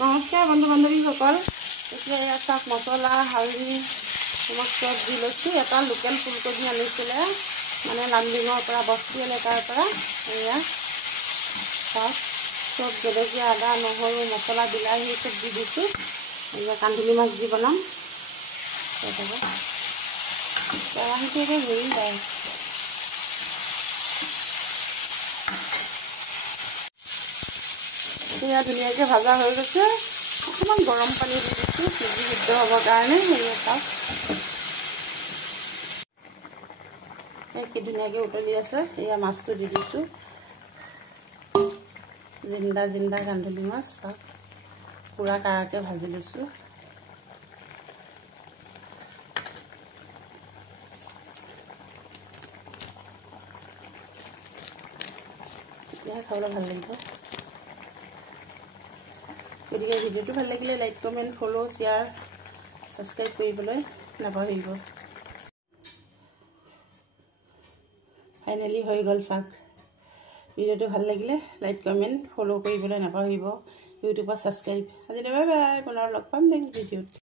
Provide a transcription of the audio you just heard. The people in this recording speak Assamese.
নমস্কাৰ বন্ধু বান্ধৱীসকল। এতিয়া ইয়াত চাওক মছলা হালধি তোমাক চব দি লৈছোঁ। এটা লোকেল ফুলকবি আনিছিলে মানে লামডিঙৰ পৰা বস্তি এলেকাৰ পৰা। এয়া চাওক চব জলকীয়া আদা নহৰু মছলা বিলাহী চব দি দিছোঁ। এয়া কান্ধুলি মাছ দি বনাম। কেৰাহীটো এতিয়া ধৰি যায়। এয়া ধুনীয়াকৈ ভাজা হৈ গৈছে। অকণমান গৰম পানী দি দিছোঁ সিদ্ধ হ'বৰ কাৰণে। সেয়া চাওক কি ধুনীয়াকৈ উতলি আছে। এয়া মাছটো দি দিছোঁ, জিন্দা জিন্দা কান্ধুলি মাছ। চাওক পুৰা কাৰাকৈ ভাজি লৈছোঁ। তেতিয়াহে খাবলৈ ভাল লাগিব। গতিকে ভিডিঅ'টো ভাল লাগিলে like comment follow' share subscribe কৰিবলৈ নাপাহৰিব। ফাইনেলি হৈ গ'ল চাওক। ভিডিঅ'টো ভাল লাগিলে লাইক কমেণ্ট ফ'ল' কৰিবলৈ নাপাহৰিব। ইউটিউবত ছাবস্ক্ৰাইব। আজিলৈ বাই বাই, পুনৰ লগ পাম নেক্সট ভিডিঅ'ত।